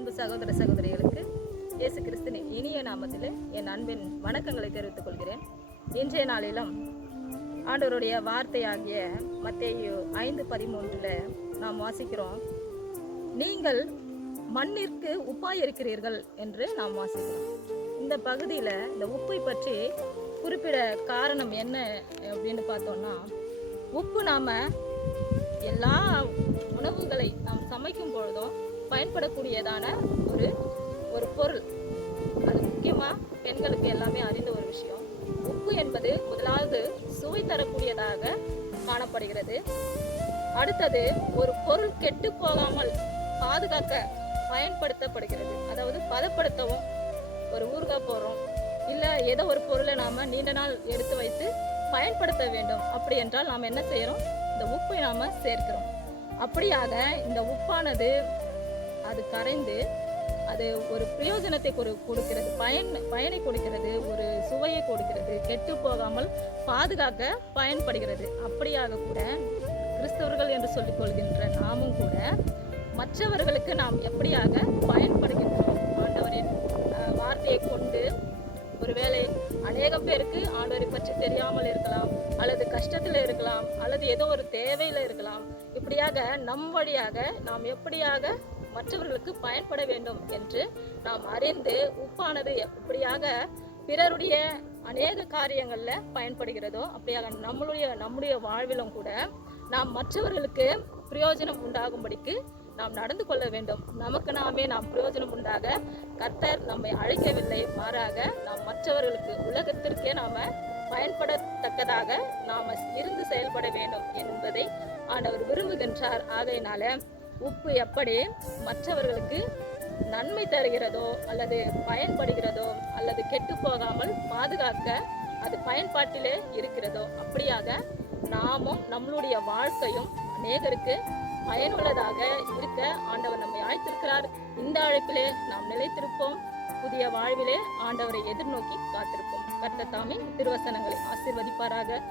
அன்பு சகோதர சகோதரிகளுக்கு இயேசு கிறிஸ்துவின் இனிய நாமத்தில் என் அன்பின் வணக்கங்களை தெரிவித்துக் கொள்கிறேன். இன்றைய நாளிலும் ஆண்டவருடைய வார்த்தையாகிய மத்தேயு 5:13 நாம் வாசிக்கிறோம், நீங்கள் மண்ணிற்கு உப்பாய் இருக்கிறீர்கள் என்று நாம் வாசிக்கிறோம். இந்த பகுதியில் இந்த உப்பை பற்றி குறிப்பிட காரணம் என்ன அப்படின்னு பார்த்தோம்னா, உப்பு நாம் எல்லா உணவுகளை நாம் சமைக்கும் பொழுதும் பயன்படக்கூடியதான ஒரு பொருள். அது முக்கியமாக பெண்களுக்கு எல்லாமே அறிந்த ஒரு விஷயம். உப்பு என்பது முதலாவது சுவை தரக்கூடியதாக காணப்படுகிறது. அடுத்தது ஒரு பொருள் கெட்டு போகாமல் பாதுகாக்க பயன்படுத்தப்படுகிறது. அதாவது பதப்படுத்தவும், ஒரு ஊறுகாய் போடுறோம் இல்லை ஏதோ ஒரு பொருளை நாம் நீண்ட நாள் எடுத்து வைத்து பயன்படுத்த வேண்டும். அப்படி என்றால் நாம் என்ன செய்கிறோம்? இந்த உப்பை நாம் சேர்க்கிறோம். அப்படியாக இந்த உப்பானது அது கரைந்து அது ஒரு பிரயோஜனத்தை கொடுக்கிறது, பயனை கொடுக்கிறது, ஒரு சுவையை கொடுக்கிறது, கெட்டு போகாமல் பாதுகாக்க பயன்படுகிறது. அப்படியாக கூட கிறிஸ்தவர்கள் என்று சொல்லிக் கொள்கின்ற நாமும் கூட மற்றவர்களுக்கு நாம் எப்படியாக பயன்படுகின்றோம்? ஆண்டவரின் வார்த்தையை கொண்டு ஒருவேளை அநேகம் பேருக்கு ஆண்டவரை பற்றி தெரியாமல் இருக்கலாம், அல்லது கஷ்டத்தில் இருக்கலாம், அல்லது ஏதோ ஒரு தேவையில் இருக்கலாம். இப்படியாக நம் வழியாக நாம் எப்படியாக மற்றவர்களுக்கு பயன்பட வேண்டும் என்று நாம் அறிந்து உப்பானது எப்படியாக பிறருடைய அநேக காரியங்களில் பயன்படுகிறதோ, அப்படியாக நம்முடைய வாழ்விலும் கூட நாம் மற்றவர்களுக்கு பிரயோஜனம் உண்டாகும்படிக்கு நாம் நடந்து கொள்ள வேண்டும். நமக்கு நாம் பிரயோஜனம் உண்டாக கர்த்தர் நம்மை அழைக்கவில்லை, மாறாக நாம் மற்றவர்களுக்கு உலகத்திற்கே நாம் பயன்படத்தக்கதாக நாம் இருந்து செயல்பட வேண்டும் என்பதை ஆண்டவர் விரும்புகின்றார். ஆகையினால உப்பு எப்படி மற்றவர்களுக்கு நன்மை தருகிறதோ அல்லது பயன்படுகிறதோ அல்லது கெட்டு போகாமல் பாதுகாக்க அது பயன்பாட்டிலே இருக்கிறதோ, அப்படியாக நாமும் நம்மளுடைய வாழ்க்கையும் அநேகருக்கு பயனுள்ளதாக இருக்க ஆண்டவர் நம்மை அழைத்திருக்கிறார். இந்த அழைப்பிலே நாம் நிலைத்திருப்போம். புதிய வாழ்விலே ஆண்டவரை எதிர்நோக்கி காத்திருப்போம். கர்த்தர் தாமே திருவசனங்களை ஆசீர்வதிப்பாராக.